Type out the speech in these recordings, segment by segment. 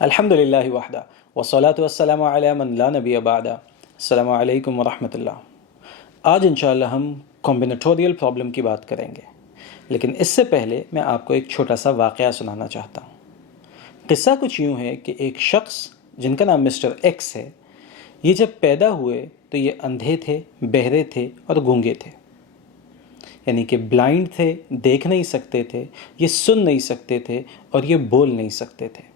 الحمدللہ وحدہ والصلاة والسلام علی من لا نبی بعدہ۔ السلام علیکم ورحمۃ اللہ۔ آج انشاءاللہ ہم کمبینیٹوریل پرابلم کی بات کریں گے، لیکن اس سے پہلے میں آپ کو ایک چھوٹا سا واقعہ سنانا چاہتا ہوں۔ قصہ کچھ یوں ہے کہ ایک شخص جن کا نام مسٹر ایکس ہے، یہ جب پیدا ہوئے تو یہ اندھے تھے، بہرے تھے اور گونگے تھے، یعنی کہ بلائنڈ تھے، دیکھ نہیں سکتے تھے، یہ سن نہیں سکتے تھے اور یہ بول نہیں سکتے تھے۔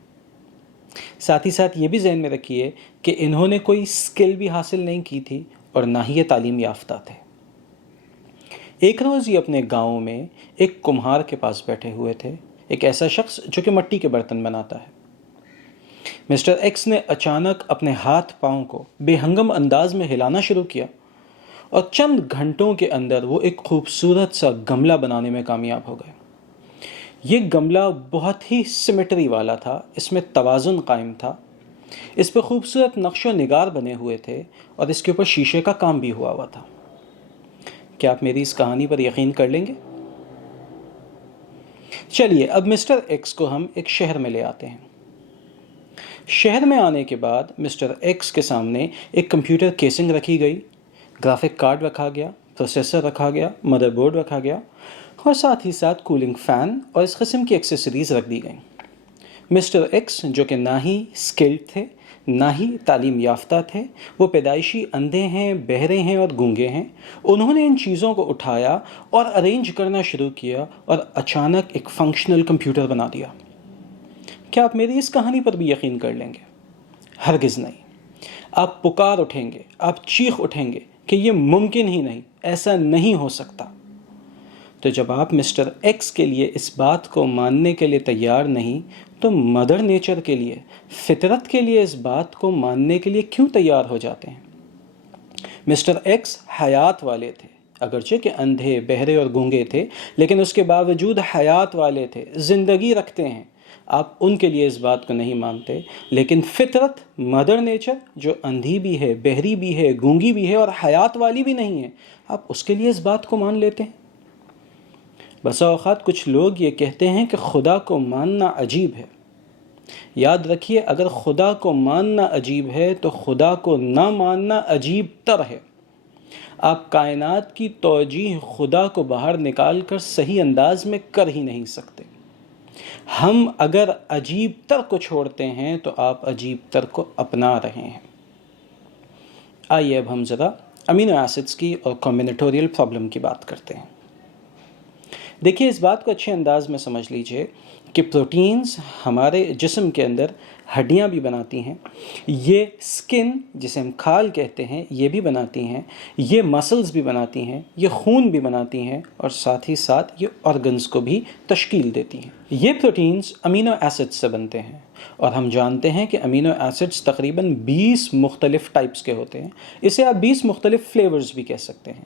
ساتھ ہی ساتھ یہ بھی ذہن میں رکھیے کہ انہوں نے کوئی سکل بھی حاصل نہیں کی تھی اور نہ ہی یہ تعلیم یافتہ تھے۔ ایک روز یہ اپنے گاؤں میں ایک کمہار کے پاس بیٹھے ہوئے تھے، ایک ایسا شخص جو کہ مٹی کے برتن بناتا ہے۔ مسٹر ایکس نے اچانک اپنے ہاتھ پاؤں کو بے ہنگم انداز میں ہلانا شروع کیا اور چند گھنٹوں کے اندر وہ ایک خوبصورت سا گملہ بنانے میں کامیاب ہو گئے۔ یہ گملہ بہت ہی سمیٹری والا تھا، اس میں توازن قائم تھا، اس پہ خوبصورت نقش و نگار بنے ہوئے تھے اور اس کے اوپر شیشے کا کام بھی ہوا تھا۔ کیا آپ میری اس کہانی پر یقین کر لیں گے؟ چلیے اب مسٹر ایکس کو ہم ایک شہر میں لے آتے ہیں۔ شہر میں آنے کے بعد مسٹر ایکس کے سامنے ایک کمپیوٹر کیسنگ رکھی گئی، گرافک کارڈ رکھا گیا، پروسیسر رکھا گیا، مدر بورڈ رکھا گیا اور ساتھ ہی ساتھ کولنگ فین اور اس قسم کی ایکسیسریز رکھ دی گئیں۔ مسٹر ایکس جو کہ نہ ہی اسکلڈ تھے نہ ہی تعلیم یافتہ تھے، وہ پیدائشی اندھے ہیں، بہرے ہیں اور گونگے ہیں، انہوں نے ان چیزوں کو اٹھایا اور ارینج کرنا شروع کیا اور اچانک ایک فنکشنل کمپیوٹر بنا دیا۔ کیا آپ میری اس کہانی پر بھی یقین کر لیں گے؟ ہرگز نہیں۔ آپ پکار اٹھیں گے، آپ چیخ اٹھیں گے کہ یہ ممکن ہی نہیں، ایسا نہیں ہو سکتا۔ تو جب آپ مسٹر ایکس کے لیے اس بات کو ماننے کے لیے تیار نہیں، تو مدر نیچر کے لیے، فطرت کے لیے اس بات کو ماننے کے لیے کیوں تیار ہو جاتے ہیں؟ مسٹر ایکس حیات والے تھے، اگرچہ کہ اندھے، بہرے اور گونگے تھے، لیکن اس کے باوجود حیات والے تھے، زندگی رکھتے ہیں۔ آپ ان کے لیے اس بات کو نہیں مانتے، لیکن فطرت، مدر نیچر جو اندھی بھی ہے، بہری بھی ہے، گونگی بھی ہے اور حیات والی بھی نہیں ہے، آپ اس کے لیے اس بات کو مان لیتے ہیں۔ بسا اوقات کچھ لوگ یہ کہتے ہیں کہ خدا کو ماننا عجیب ہے۔ یاد رکھیے، اگر خدا کو ماننا عجیب ہے تو خدا کو نہ ماننا عجیب تر ہے۔ آپ کائنات کی توجیہ خدا کو باہر نکال کر صحیح انداز میں کر ہی نہیں سکتے۔ ہم اگر عجیب تر کو چھوڑتے ہیں تو آپ عجیب تر کو اپنا رہے ہیں۔ آئیے اب ہم ذرا امینو ایسڈز کی اور کمبینیٹوریل پرابلم کی بات کرتے ہیں۔ دیکھیے، اس بات کو اچھے انداز میں سمجھ لیجئے کہ پروٹینز ہمارے جسم کے اندر ہڈیاں بھی بناتی ہیں، یہ سکن جسے ہم کھال کہتے ہیں یہ بھی بناتی ہیں، یہ مسلز بھی بناتی ہیں، یہ خون بھی بناتی ہیں اور ساتھ ہی ساتھ یہ آرگنز کو بھی تشکیل دیتی ہیں۔ یہ پروٹینز امینو ایسڈ سے بنتے ہیں اور ہم جانتے ہیں کہ امینو ایسڈز تقریباً 20 مختلف ٹائپس کے ہوتے ہیں، اسے آپ 20 مختلف فلیورز بھی کہہ سکتے ہیں۔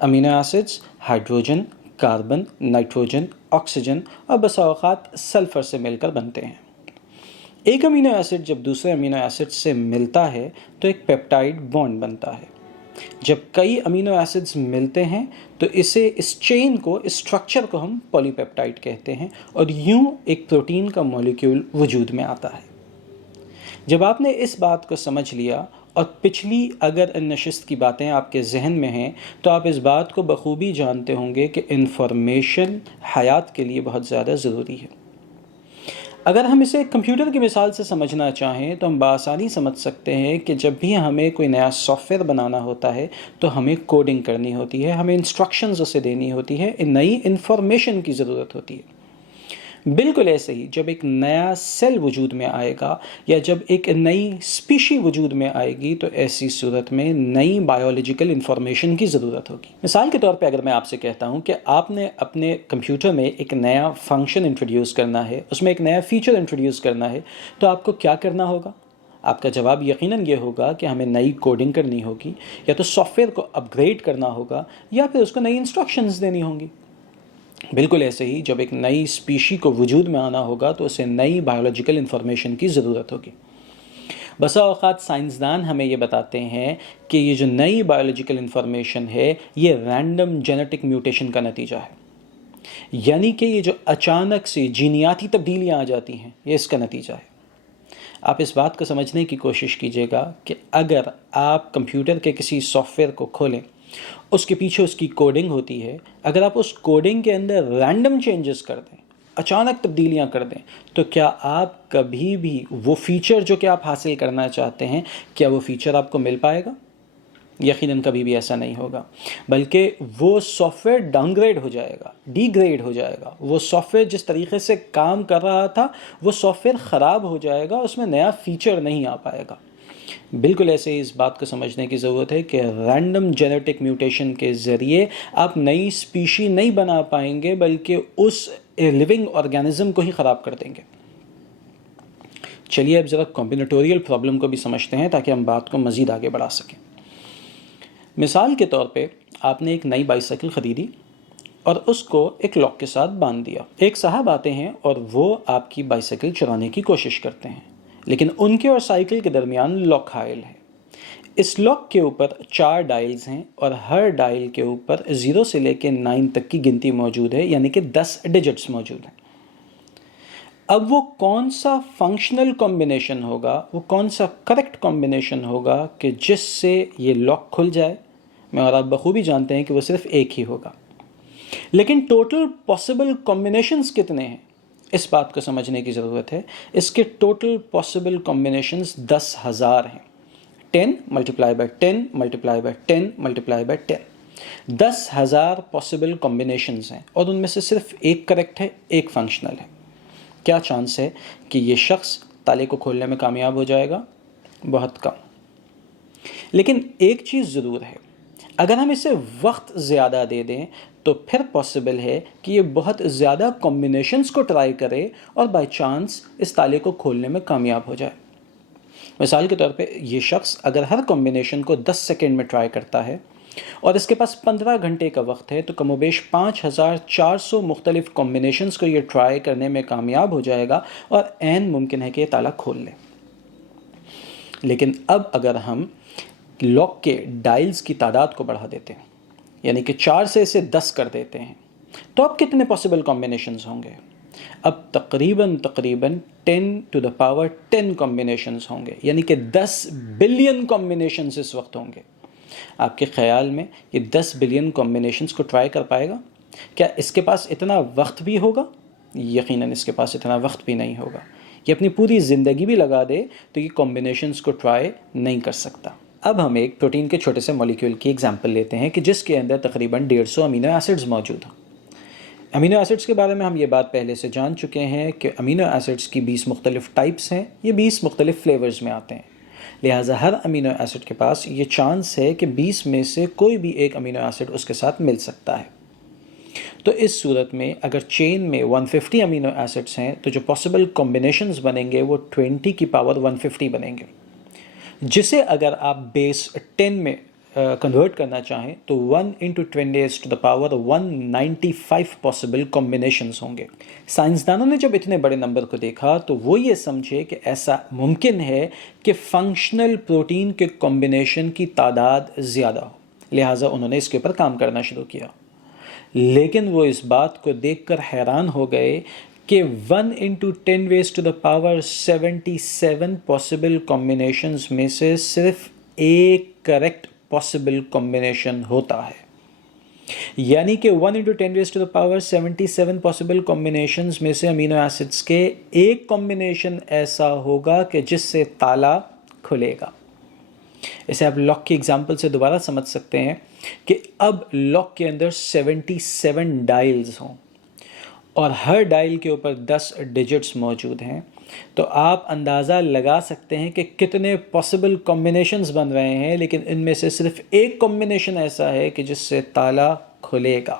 Amino acids hydrogen, carbon, nitrogen, oxygen اور بسا اوقات سلفر سے مل کر بنتے ہیں۔ ایک امینو ایسڈ جب دوسرے امینو ایسڈ سے ملتا ہے تو ایک پیپٹائڈ بانڈ بنتا ہے۔ جب کئی امینو ایسڈز ملتے ہیں تو اس چین کو، اس اسٹرکچر کو ہم پولی پیپٹائڈ کہتے ہیں اور یوں ایک پروٹین کا مالیکیول وجود میں آتا ہے۔ جب آپ نے اس بات کو سمجھ لیا اور پچھلی اگر نشست کی باتیں آپ کے ذہن میں ہیں تو آپ اس بات کو بخوبی جانتے ہوں گے کہ انفارمیشن حیات کے لیے بہت زیادہ ضروری ہے۔ اگر ہم اسے کمپیوٹر کی مثال سے سمجھنا چاہیں تو ہم بآسانی سمجھ سکتے ہیں کہ جب بھی ہمیں کوئی نیا سافٹ ویئر بنانا ہوتا ہے تو ہمیں کوڈنگ کرنی ہوتی ہے، ہمیں انسٹرکشنز اسے دینی ہوتی ہے، نئی انفارمیشن کی ضرورت ہوتی ہے۔ بالکل ایسے ہی جب ایک نیا سیل وجود میں آئے گا یا جب ایک نئی اسپیشی وجود میں آئے گی تو ایسی صورت میں نئی بایولوجیکل انفارمیشن کی ضرورت ہوگی۔ مثال کے طور پہ اگر میں آپ سے کہتا ہوں کہ آپ نے اپنے کمپیوٹر میں ایک نیا فنکشن انٹروڈیوس کرنا ہے، اس میں ایک نیا فیچر انٹروڈیوس کرنا ہے، تو آپ کو کیا کرنا ہوگا؟ آپ کا جواب یقیناً یہ ہوگا کہ ہمیں نئی کوڈنگ کرنی ہوگی، یا تو سافٹ ویئر کو اپ گریڈ کرنا ہوگا یا پھر اس کو نئی انسٹرکشنز دینی ہوں گی۔ بالکل ایسے ہی جب ایک نئی اسپیشی کو وجود میں آنا ہوگا تو اسے نئی بایولوجیکل انفارمیشن کی ضرورت ہوگی۔ بسا اوقات سائنسدان ہمیں یہ بتاتے ہیں کہ یہ جو نئی بایولوجیکل انفارمیشن ہے یہ رینڈم جینیٹک میوٹیشن کا نتیجہ ہے، یعنی کہ یہ جو اچانک سے جینیاتی تبدیلیاں آ جاتی ہیں یہ اس کا نتیجہ ہے۔ آپ اس بات کو سمجھنے کی کوشش کیجیے گا کہ اگر آپ کمپیوٹر کے کسی سافٹ ویئر کو کھولیں، اس کے پیچھے اس کی کوڈنگ ہوتی ہے، اگر آپ اس کوڈنگ کے اندر رینڈم چینجز کر دیں، اچانک تبدیلیاں کر دیں، تو کیا آپ کبھی بھی وہ فیچر جو کہ آپ حاصل کرنا چاہتے ہیں، کیا وہ فیچر آپ کو مل پائے گا؟ یقیناً کبھی بھی ایسا نہیں ہوگا، بلکہ وہ سافٹ ویئر ڈاؤن گریڈ ہو جائے گا، ڈی گریڈ ہو جائے گا. وہ سافٹ ویئر جس طریقے سے کام کر رہا تھا وہ سافٹ ویئر خراب ہو جائے گا، اس میں نیا فیچر نہیں آ پائے گا. بالکل ایسے ہی اس بات کو سمجھنے کی ضرورت ہے کہ رینڈم جینیٹک میوٹیشن کے ذریعے آپ نئی اسپیشی نہیں بنا پائیں گے، بلکہ اس لیونگ آرگینزم کو ہی خراب کر دیں گے. چلیے اب ذرا کمبینیٹوریل پرابلم کو بھی سمجھتے ہیں تاکہ ہم بات کو مزید آگے بڑھا سکیں. مثال کے طور پہ آپ نے ایک نئی بائیسیکل خریدی اور اس کو ایک لاک کے ساتھ باندھ دیا. ایک صاحب آتے ہیں اور وہ آپ کی بائیسیکل چرانے کی کوشش کرتے ہیں، لیکن ان کے اور سائیکل کے درمیان لاک حائل ہے. اس لاک کے اوپر 4 ڈائلز ہیں اور ہر ڈائل کے اوپر 0 سے لے کے 9 تک کی گنتی موجود ہے، یعنی کہ 10 ڈیجٹس موجود ہیں. اب وہ کون سا فنکشنل کمبینیشن ہوگا، وہ کون سا کریکٹ کمبینیشن ہوگا کہ جس سے یہ لاک کھل جائے؟ میں اور آپ بخوبی جانتے ہیں کہ وہ صرف ایک ہی ہوگا. لیکن ٹوٹل پاسبل کمبینیشنز کتنے ہیں؟ اس بات کو سمجھنے کی ضرورت ہے. اس کے ٹوٹل پاسبل کمبینیشنز 10,000 ہیں. 10 multiply by 10 multiply by 10 multiply by 10. 10,000 possible combinations ہیں اور ان میں سے صرف ایک کریکٹ ہے، ایک فنکشنل ہے. کیا چانس ہے کہ یہ شخص تالے کو کھولنے میں کامیاب ہو جائے گا؟ بہت کم. لیکن ایک چیز ضرور ہے، اگر ہم اسے وقت زیادہ دے دیں تو پھر پاسبل ہے کہ یہ بہت زیادہ کمبینیشنز کو ٹرائی کرے اور بائی چانس اس تالے کو کھولنے میں کامیاب ہو جائے. مثال کے طور پہ یہ شخص اگر ہر کمبینیشن کو 10 سیکنڈ میں ٹرائی کرتا ہے اور اس کے پاس 15 گھنٹے کا وقت ہے، تو کم و بیش 5,400 مختلف کمبینیشنز کو یہ ٹرائی کرنے میں کامیاب ہو جائے گا اور عین ممکن ہے کہ یہ تالا کھول لے. لیکن اب اگر ہم لاک کے ڈائلز کی تعداد کو بڑھا دیتے ہیں، یعنی کہ 4 سے اسے 10 کر دیتے ہیں، تو اب کتنے پاسبل کمبینیشنز ہوں گے؟ اب تقریباً 10 ٹو دا پاور 10 کمبینیشنز ہوں گے، یعنی کہ 10 بلین کمبینیشنز اس وقت ہوں گے. آپ کے خیال میں یہ 10 بلین کمبینیشنز کو ٹرائی کر پائے گا؟ کیا اس کے پاس اتنا وقت بھی ہوگا؟ یقیناً اس کے پاس اتنا وقت بھی نہیں ہوگا. یہ اپنی پوری زندگی بھی لگا دے تو یہ کمبینیشنز کو ٹرائی نہیں کر سکتا. اب ہم ایک پروٹین کے چھوٹے سے مولیکیول کی ایگزامپل لیتے ہیں کہ جس کے اندر تقریباً 150 امینو ایسڈز موجود ہیں. امینو ایسڈز کے بارے میں ہم یہ بات پہلے سے جان چکے ہیں کہ امینو ایسڈز کی 20 مختلف ٹائپس ہیں، یہ 20 مختلف فلیورز میں آتے ہیں. لہٰذا ہر امینو ایسڈ کے پاس یہ چانس ہے کہ 20 میں سے کوئی بھی ایک امینو ایسڈ اس کے ساتھ مل سکتا ہے. تو اس صورت میں اگر چین میں 150 امینو ایسڈز ہیں تو جو پاسبل کمبینیشنز بنیں گے وہ 20 کی پاور 150 بنیں گے، جسے اگر آپ بیس 10 میں کنورٹ کرنا چاہیں تو 1 × 10 to the power 195 possible combinations ہوں گے. سائنسدانوں نے جب اتنے بڑے نمبر کو دیکھا تو وہ یہ سمجھے کہ ایسا ممکن ہے کہ فنکشنل پروٹین کے کمبینیشن کی تعداد زیادہ ہو، لہٰذا انہوں نے اس کے اوپر کام کرنا شروع کیا. لیکن وہ اس بات کو دیکھ کر حیران ہو گئے کہ 1 × 10 to the power 77 possible combinations میں سے صرف ایک کریکٹ پاسبل کمبینیشن ہوتا ہے. یعنی کہ 1 × 10 to the power 77 possible combinations میں سے امینو ایسڈز کے ایک کمبینیشن ایسا ہوگا کہ جس سے تالا کھلے گا. اسے آپ لاک کی ایگزامپل سے دوبارہ سمجھ سکتے ہیں کہ اب لاک کے اندر 77 ڈائلز ہوں اور ہر ڈائل کے اوپر 10 ڈیجٹس موجود ہیں، تو آپ اندازہ لگا سکتے ہیں کہ کتنے پاسبل کمبینیشنز بن رہے ہیں، لیکن ان میں سے صرف ایک کمبینیشن ایسا ہے کہ جس سے تالا کھلے گا.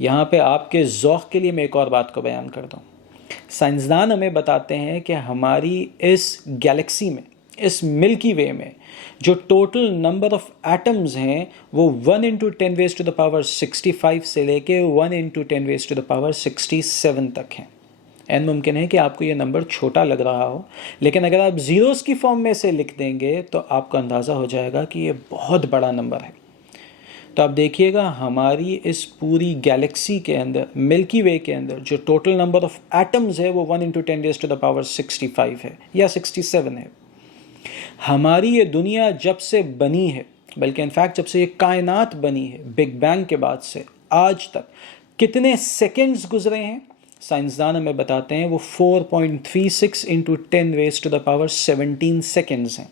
یہاں پہ آپ کے ذوق کے لیے میں ایک اور بات کو بیان کر دوں. سائنسدان ہمیں بتاتے ہیں کہ ہماری اس گیلیکسی میں، اس ملکی وے میں جو ٹوٹل نمبر آف ایٹمز ہیں وہ 1 × 10 ٹو دا پاور 65 سے لے کے 1 × 10 ٹو دا پاور 67 تک ہیں. این ممکن ہے کہ آپ کو یہ نمبر چھوٹا لگ رہا ہو، لیکن اگر آپ زیروز کی فارم میں سے لکھ دیں گے تو آپ کو اندازہ ہو جائے گا کہ یہ بہت بڑا نمبر ہے. تو آپ دیکھیے گا ہماری اس پوری گیلیکسی کے اندر، ملکی وے کے اندر، جو ٹوٹل نمبر آف ایٹمز ہے وہ 1 × 10⁻⁶ ہے یا 67 ہے۔ ہماری یہ دنیا جب سے بنی ہے، بلکہ انفیکٹ جب سے یہ کائنات بنی ہے، بگ بینگ کے بعد سے آج تک کتنے سیکنڈز گزرے ہیں، سائنسدان ہمیں بتاتے ہیں وہ 4.36 × 10⁻17 سیکنڈز ہیں۔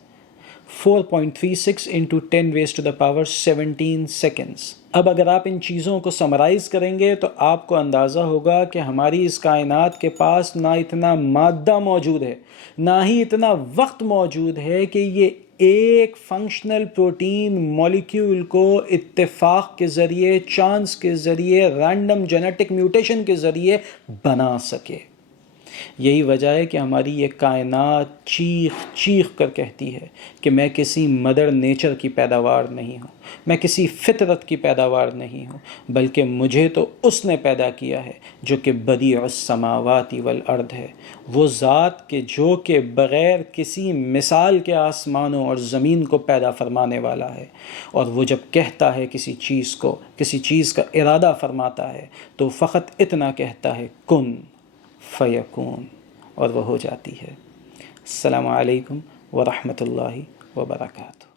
4.36 × 10⁻17 سیکنڈز۔ اب اگر آپ ان چیزوں کو سمرائز کریں گے تو آپ کو اندازہ ہوگا کہ ہماری اس کائنات کے پاس نہ اتنا مادہ موجود ہے، نہ ہی اتنا وقت موجود ہے کہ یہ ایک فنکشنل پروٹین مالیکیول کو اتفاق کے ذریعے، چانس کے ذریعے، رینڈم جینیٹک میوٹیشن کے ذریعے بنا سکے۔ یہی وجہ ہے کہ ہماری یہ کائنات چیخ چیخ کر کہتی ہے کہ میں کسی مدر نیچر کی پیداوار نہیں ہوں، میں کسی فطرت کی پیداوار نہیں ہوں، بلکہ مجھے تو اس نے پیدا کیا ہے جو کہ بدیع السماوات والارض ہے، وہ ذات کہ جو کہ بغیر کسی مثال کے آسمانوں اور زمین کو پیدا فرمانے والا ہے۔ اور وہ جب کہتا ہے کسی چیز کو، کسی چیز کا ارادہ فرماتا ہے تو فقط اتنا کہتا ہے کن فیکون، اور وہ ہو جاتی ہے۔ السلام علیکم ورحمۃ اللہ وبرکاتہ۔